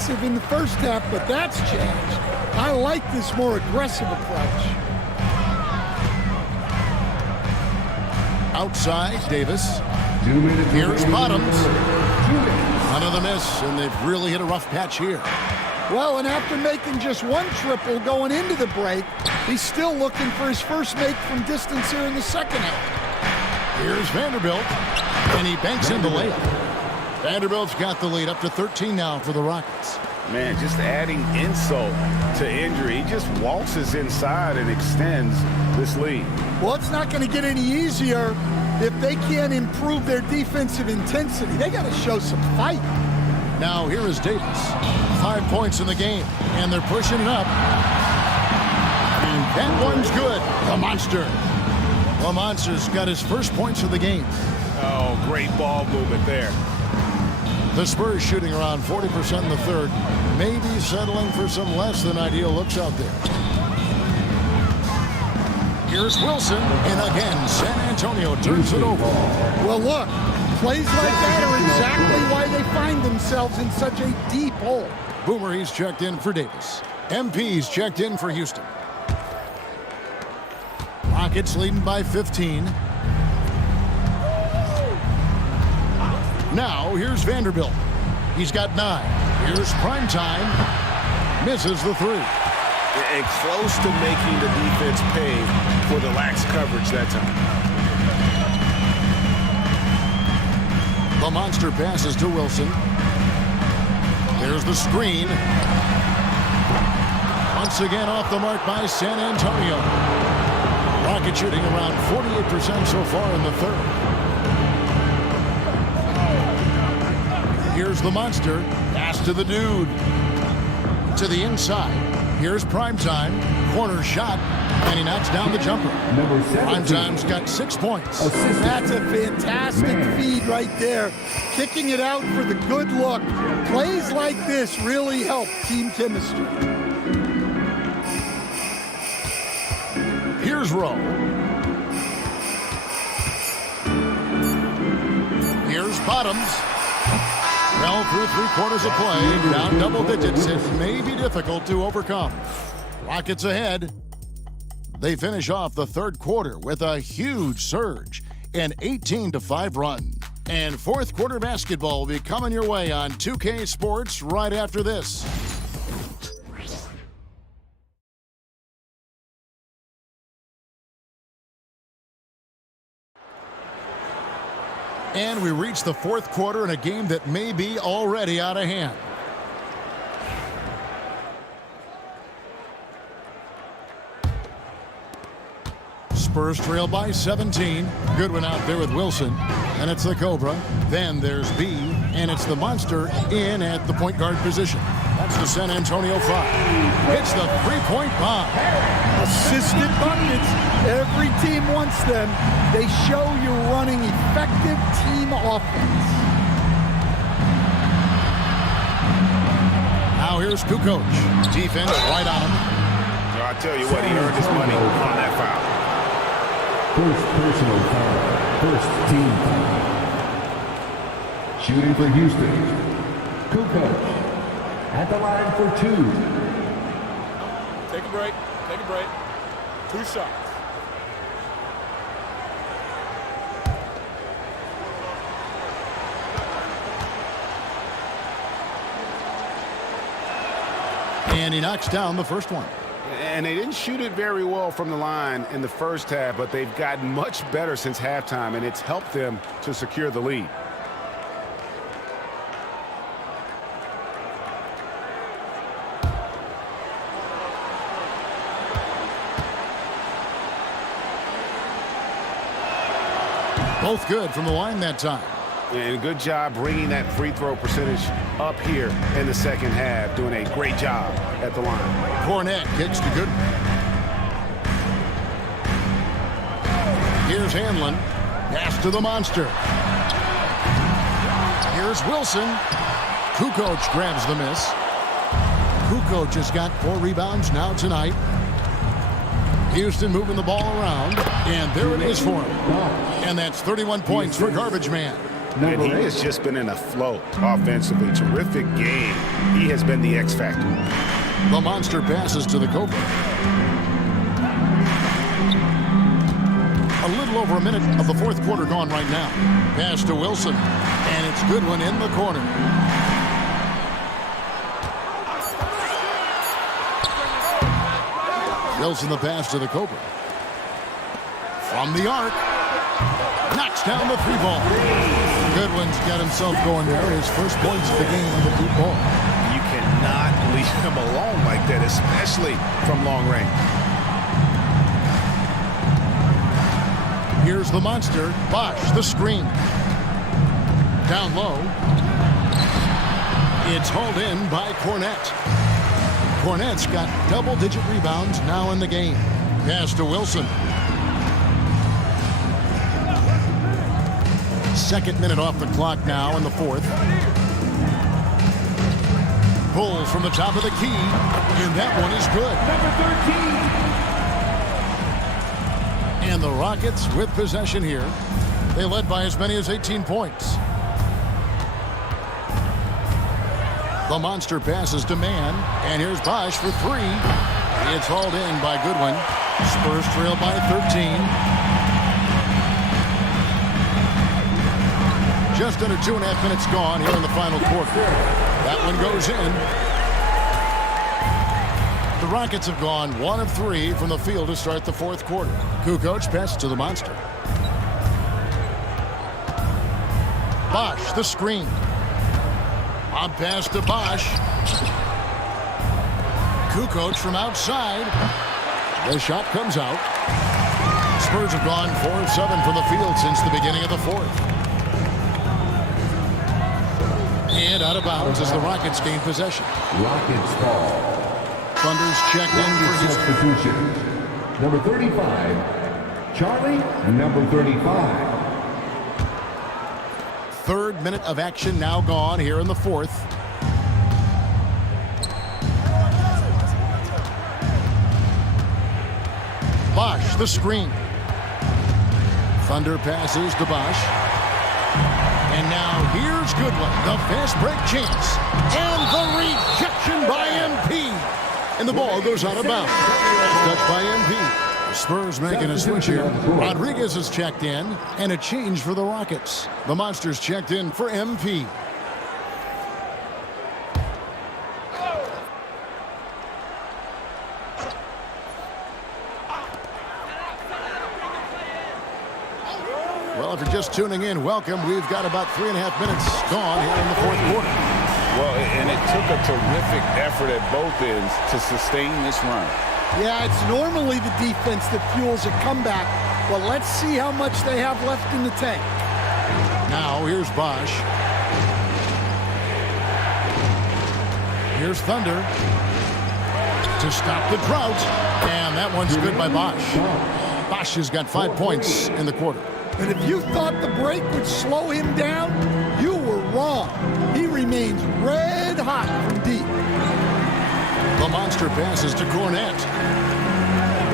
aggressive in the first half, but that's changed. I like this more aggressive approach. Outside, Davis. Here's Bottoms. Another miss, and they've really hit a rough patch here. Well, and after making just one triple going into the break, he's still looking for his first make from distance here in the second half. Here's Vanderbilt, and he banks in the layup. Vanderbilt's got the lead up to 13 now for the Rockets. Man, just adding insult to injury. He just waltzes inside and extends this lead. Well, it's not going to get any easier if they can't improve their defensive intensity. They got to show some fight. Now here is Davis. 5 points in the game, and they're pushing it up. And that one's good. The Monster. The Monster's got his first points of the game. Oh, great ball movement there. The Spurs shooting around 40% in the third, maybe settling for some less than ideal looks out there. Here's Wilson, and again, San Antonio turns it over. Well, look, plays like that are exactly why they find themselves in such a deep hole. Boomer, he's checked in for Davis. MP's checked in for Houston. Rockets leading by 15. Now, here's Vanderbilt. He's got 9. Here's Primetime. Misses the 3. And close to making the defense pay for the lax coverage that time. The Monster passes to Wilson. There's the screen. Once again off the mark by San Antonio. Rocket shooting around 48% so far in the third. Here's the Monster. Pass to the dude. To the inside. Here's Primetime. Corner shot. And he knocks down the jumper. Primetime's got 6 points. That's a fantastic feed right there. Kicking it out for the good look. Plays like this really help team chemistry. Here's Rowe. Here's Bottoms. Well, through 3/4 of play, down double digits, it may be difficult to overcome. Rockets ahead. They finish off the third quarter with a huge surge, an 18-5 run. And fourth quarter basketball will be coming your way on 2K Sports right after this. And we reach the fourth quarter in a game that may be already out of hand. Spurs trail by 17. Goodwin out there with Wilson. And it's the Cobra. Then there's B. And it's the Monster in at the point guard position. That's the San Antonio 5. It's the three-point bomb. Assisted buckets. Every team wants them. They show you're running effective team offense. Now here's Kukoc. Defense right on him. I'll tell you what, he earned his money on that foul. First personal foul. First team foul. Shooting for Houston. Kukoc at the line for 2. Take a break. Take a break. 2 shots. And he knocks down the first one. And they didn't shoot it very well from the line in the first half, but they've gotten much better since halftime, and it's helped them to secure the lead. Both good from the line that time. And a good job bringing that free throw percentage up here in the second half. Doing a great job at the line. Cornette kicks to Goodwin. Here's Hanlon. Pass to the Monster. Here's Wilson. Kukoc grabs the miss. Kukoc has got 4 rebounds now tonight. Houston moving the ball around. And there it is for him. And that's 31 points for Garbage Man. And he has just been in a flow offensively. Terrific game He has been the X factor. The monster passes to the Cobra. A little over a minute of the fourth quarter gone right now. Pass to Wilson, and it's Goodwin in the corner. Wilson the pass to the Cobra. From the arc. Knocks down the three ball. Goodwin's got himself going there. His first points of the game on the deep ball. You cannot leave him alone like that, especially from long range. Here's the monster. Bosch, the screen. Down low. It's hauled in by Cornette. Cornette's got double-digit rebounds now in the game. Pass to Wilson. Second minute off the clock now in the fourth. Pulls from the top of the key, and that one is good. Number 13. And the Rockets with possession here. They led by as many as 18 points. The monster passes to Man, and here's Bosch for three. It's hauled in by Goodwin. Spurs trail by 13. Just under 2.5 minutes gone here in the final quarter. That one goes in. The Rockets have gone 1 of 3 from the field to start the fourth quarter. Kukoc passes to the monster. Bosch, the screen. On pass to Bosch. Kukoc from outside. The shot comes out. Spurs have gone 4 of 7 from the field since the beginning of the fourth. And out of bounds as the Rockets gain possession. Rockets ball. Thunder's checked in for his Substitution. Number 35. Charlie, number 35. third minute of action now gone here in the fourth. Bosch, the screen. Thunder passes to Bosch. And now here's Goodwin, the fast break chance. And the rejection by MP. And the ball goes out of bounds. Touched by MP. The Spurs making a switch here. Rodriguez is checked in, and a change for the Rockets. The Monsters checked in for MP. Well, if you're just tuning in, welcome. We've got about 3.5 minutes gone here in the fourth quarter. Well, and it took a terrific effort at both ends to sustain this run. Yeah, it's normally the defense that fuels a comeback, but let's see how much they have left in the tank. Now, here's Bosch. Here's Thunder to stop the drought, and that one's good by Bosch. Bosch has got 5 points in the quarter. And if you thought the break would slow him down, you were wrong. He remains red hot from deep. The monster passes to Cornette.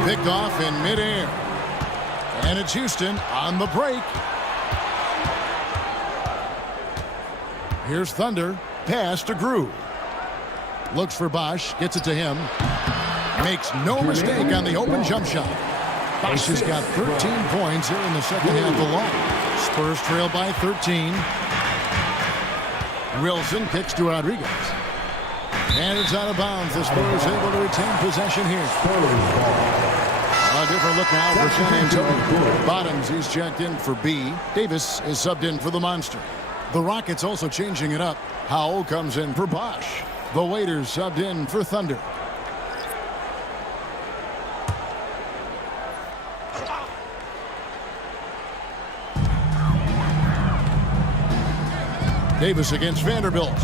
Picked off in midair. And it's Houston on the break. Here's Thunder. Pass to Grew. Looks for Bosch. Gets it to him. Makes no mistake on the open jump shot. Bosch has got 13 points here in the second half alone. Spurs trail by 13. Wilson kicks to Rodriguez. And it's out of bounds. The Spurs able to retain possession here. A different look now for San Antonio. Bottoms, he's checked in for B. Davis is subbed in for the Monster. The Rockets also changing it up. Howell comes in for Bosch. The Waiters subbed in for Thunder. Davis against Vanderbilt.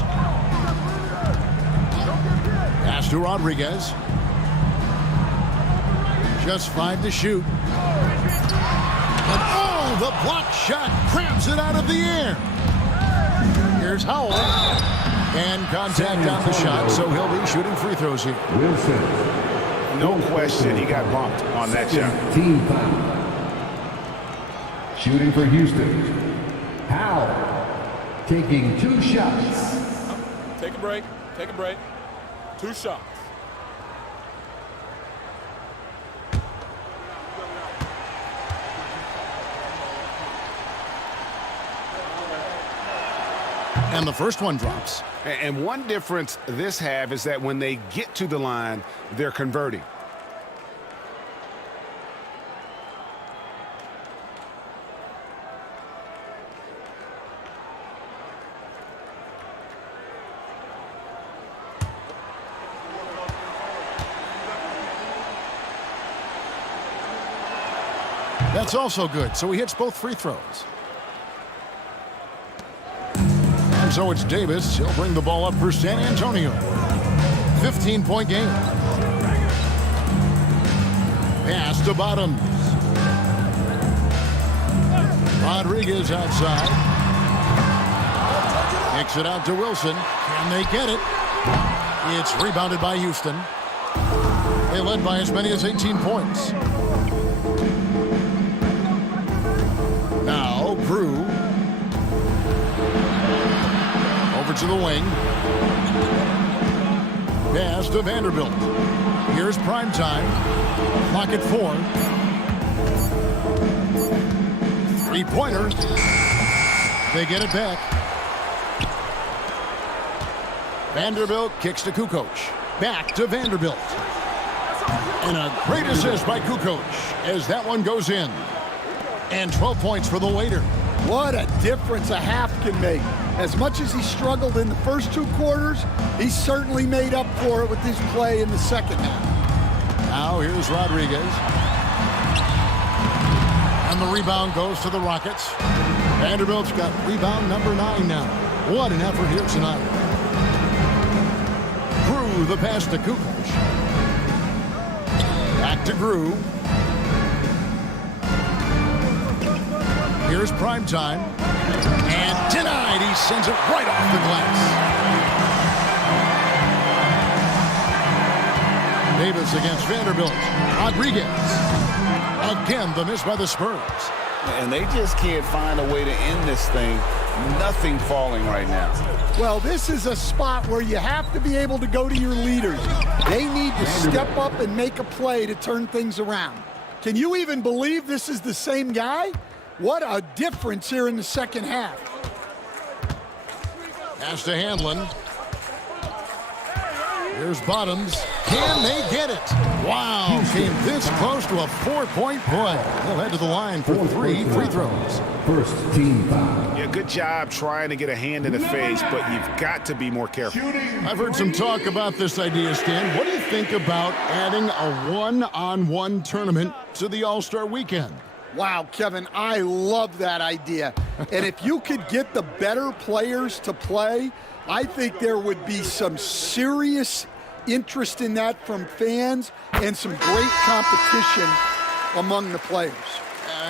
Pass to Rodriguez. Just 5 to shoot. And oh, the block shot crabs it out of the air. Here's Howell. And contact on the shot, so he'll be shooting free throws here. Wilson. No question, he got bumped on that shot. Team foul. Shooting for Houston. Howell taking 2 shots. Take a break. Take a break. 2 shots. And the first one drops. And one difference this half is that when they get to the line, they're converting. That's also good, so he hits both free throws. And so it's Davis. He'll bring the ball up for San Antonio. 15-point game. Pass to Bottoms. Rodriguez outside. Kicks it out to Wilson. Can they get it? It's rebounded by Houston. They led by as many as 18 points. Now, Crew. Over to the wing. Pass to Vanderbilt. Here's prime time. Clock at 4. Three-pointer. They get it back. Vanderbilt kicks to Kukoc. Back to Vanderbilt. And a great assist by Kukoc as that one goes in. And 12 points for the waiter. What a difference a half can make. As much as he struggled in the first 2 quarters, he certainly made up for it with his play in the second half. Now here's Rodriguez. And the rebound goes to the Rockets. Vanderbilt's got rebound number 9 now. What an effort here tonight. Grew the pass to Kukoc. Back to Grew. Here's prime time. And denied. He sends it right off the glass. Davis against Vanderbilt. Rodriguez. Again, the miss by the Spurs. And they just can't find a way to end this thing. Nothing falling right now. Well, this is a spot where you have to be able to go to your leaders. They need to step up and make a play to turn things around. Can you even believe this is the same guy? What a difference here in the second half. Pass to Handlin. Here's Bottoms. Can they get it? Wow, came this close to a 4-point play. They'll head to the line for 3 free throws. First team foul. Yeah, good job trying to get a hand in the face, but you've got to be more careful. I've heard some talk about this idea, Stan. What do you think about adding a one-on-one tournament to the All-Star Weekend? Wow, Kevin, I love that idea. And if you could get the better players to play, I think there would be some serious interest in that from fans and some great competition among the players.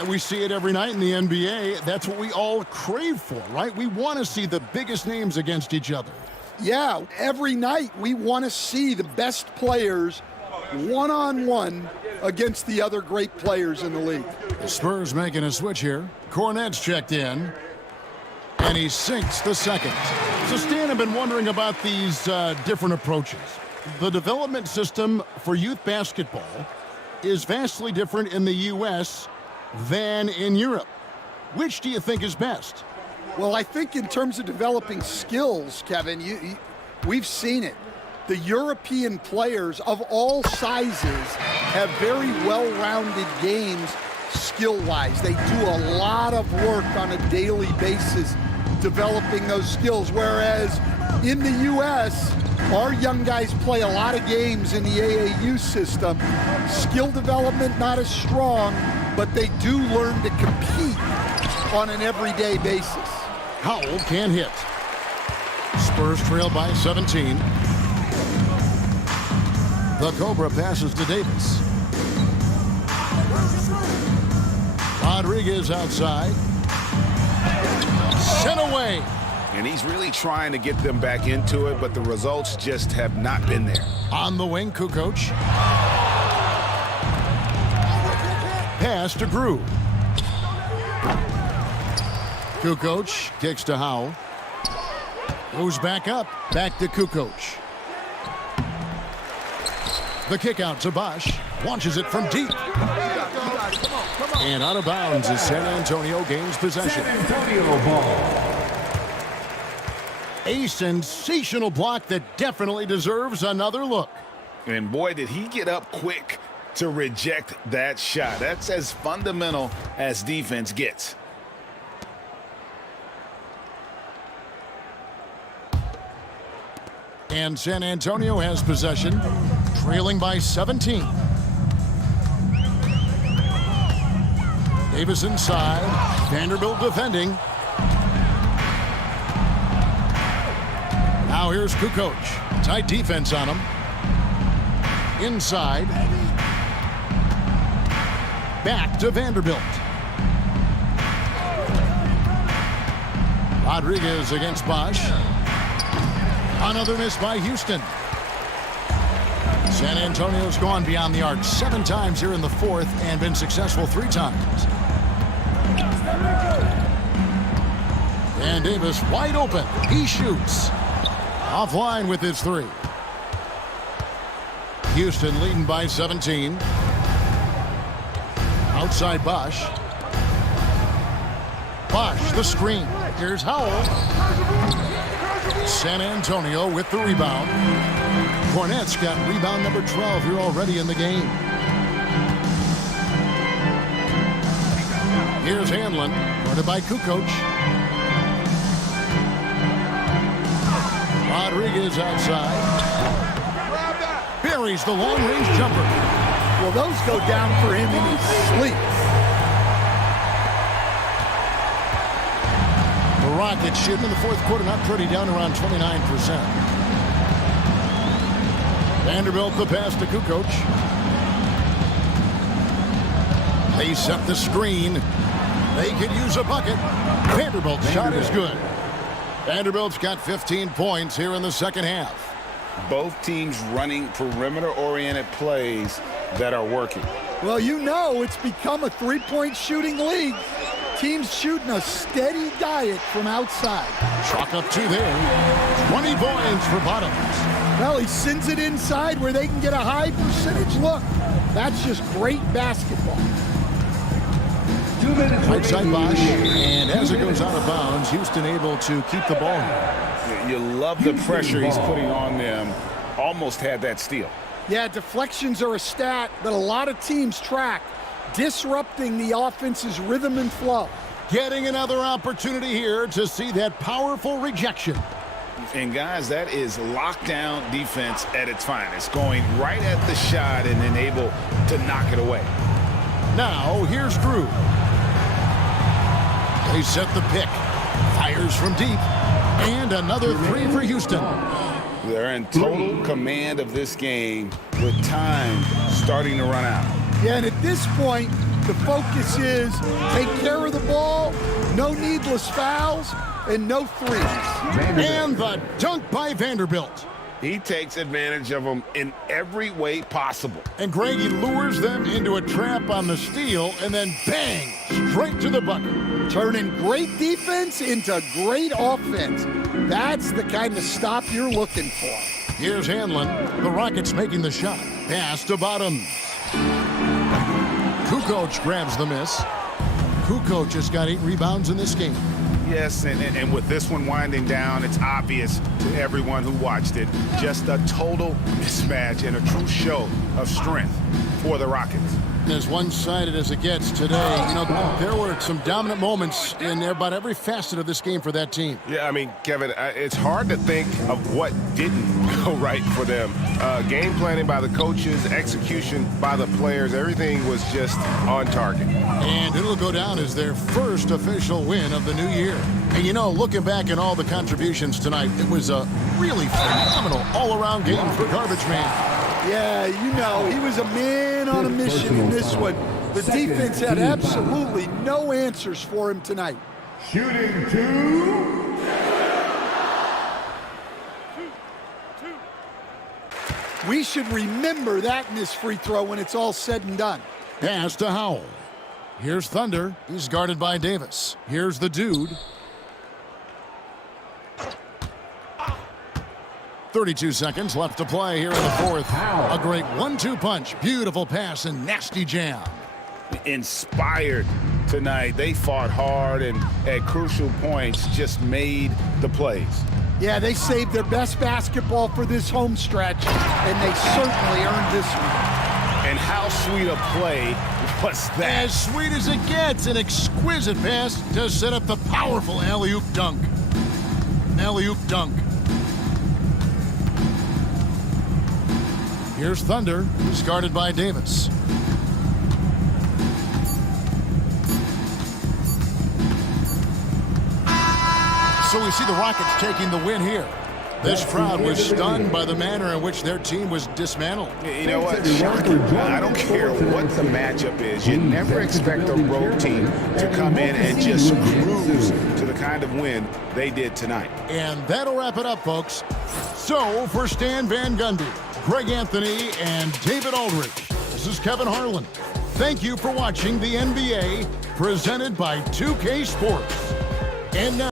We see it every night in the NBA. That's what we all crave for, right? We want to see the biggest names against each other. Yeah, every night we want to see the best players one-on-one against the other great players in the league. The Spurs making a switch here. Cornette's checked in, and he sinks the second. So, Stan, I've been wondering about these different approaches. The development system for youth basketball is vastly different in the U.S. than in Europe. Which do you think is best? Well, I think in terms of developing skills, Kevin, we've seen it. The European players of all sizes have very well-rounded games skill-wise. They do a lot of work on a daily basis developing those skills, whereas in the U.S., our young guys play a lot of games in the AAU system. Skill development not as strong, but they do learn to compete on an everyday basis. Howell can't hit. Spurs trail by 17. The Cobra passes to Davis. Rodriguez outside. Sent away. And he's really trying to get them back into it, but the results just have not been there. On the wing, Kukoc. Pass to Grew. Kukoc kicks to Howell. Moves back up. Back to Kukoc. The kick out to Bosch. Launches it from deep. And out of bounds as San Antonio gains possession. San Antonio ball. A sensational block that definitely deserves another look. And boy, did he get up quick to reject that shot. That's as fundamental as defense gets. And San Antonio has possession, trailing by 17. Davis inside. Vanderbilt defending. Now here's Kukoc. Tight defense on him. Inside. Back to Vanderbilt. Rodriguez against Bosch. Another miss by Houston. San Antonio's gone beyond the arc 7 times here in the fourth and been successful 3 times. And Davis wide open. He shoots. Offline with his 3. Houston leading by 17. Outside Bosch. Bosch, the screen. Here's Howell. San Antonio with the rebound. Cornette's got rebound number 12 here already in the game. Here's Hanlon, guarded by Kukoc. Rodriguez outside. Buries the long-range jumper. Well, those go down for him in his sleep. The Rockets shooting in the fourth quarter, not pretty, down around 29%. Vanderbilt the pass to Kukoc. They set the screen. They could use a bucket. Vanderbilt's shot is good. Vanderbilt's got 15 points here in the second half. Both teams running perimeter-oriented plays that are working. Well, you know it's become a three-point shooting league. Teams shooting a steady diet from outside. Chalk up 2 there. 20 points for Bottoms. Well, he sends it inside where they can get a high percentage look. That's just great basketball. 2 minutes. Outside Bosch, and as it goes out of bounds, Houston able to keep the ball. You love the pressure he's putting on them. Almost had that steal. Yeah, deflections are a stat that a lot of teams track, disrupting the offense's rhythm and flow. Getting another opportunity here to see that powerful rejection. And guys, that is lockdown defense at its finest. Going right at the shot and then able to knock it away. Now, here's Drew. They set the pick. Fires from deep. And another 3 for Houston. They're in total command of this game with time starting to run out. Yeah, and at this point, the focus is take care of the ball, no needless fouls, and no threes. And the dunk by Vanderbilt. He takes advantage of them in every way possible. And Greg, he lures them into a trap on the steal, and then bang, straight to the bucket. Turning great defense into great offense. That's the kind of stop you're looking for. Here's Hanlon. The Rockets making the shot. Pass to Bottoms. Kukoc grabs the miss. Kukoc has got 8 rebounds in this game. Yes, and with this one winding down, it's obvious to everyone who watched it. Just a total mismatch and a true show of strength for the Rockets. As one-sided as it gets today, you know, there were some dominant moments in about every facet of this game for that team. Yeah, I mean, Kevin, it's hard to think of what didn't go right for them. Game planning by the coaches, execution by the players, everything was just on target. And it'll go down as their first official win of the new year. And, you know, looking back at all the contributions tonight, it was a really phenomenal all-around game for Garbage Man. Yeah, you know, he was a man on a mission in this one. The defense had absolutely no answers for him tonight. Shooting 2. We should remember that in this free throw when it's all said and done. Pass to Howell. Here's Thunder. He's guarded by Davis. Here's the dude. 32 seconds left to play here in the fourth. A great 1-2 punch. Beautiful pass and nasty jam. Inspired tonight. They fought hard and at crucial points just made the plays. Yeah, they saved their best basketball for this home stretch, and they certainly earned this one. And how sweet a play was that? As sweet as it gets, an exquisite pass to set up the powerful alley-oop dunk. Alley-oop dunk. Here's Thunder, who's guarded by Davis. So we see the Rockets taking the win here. This crowd was stunned by the manner in which their team was dismantled. You know what? Shocking. I don't care what the matchup is. You never expect a road team to come in and just cruise to the kind of win they did tonight. And that'll wrap it up, folks. So for Stan Van Gundy, Greg Anthony, and David Aldridge, this is Kevin Harlan. Thank you for watching the NBA presented by 2K Sports. And now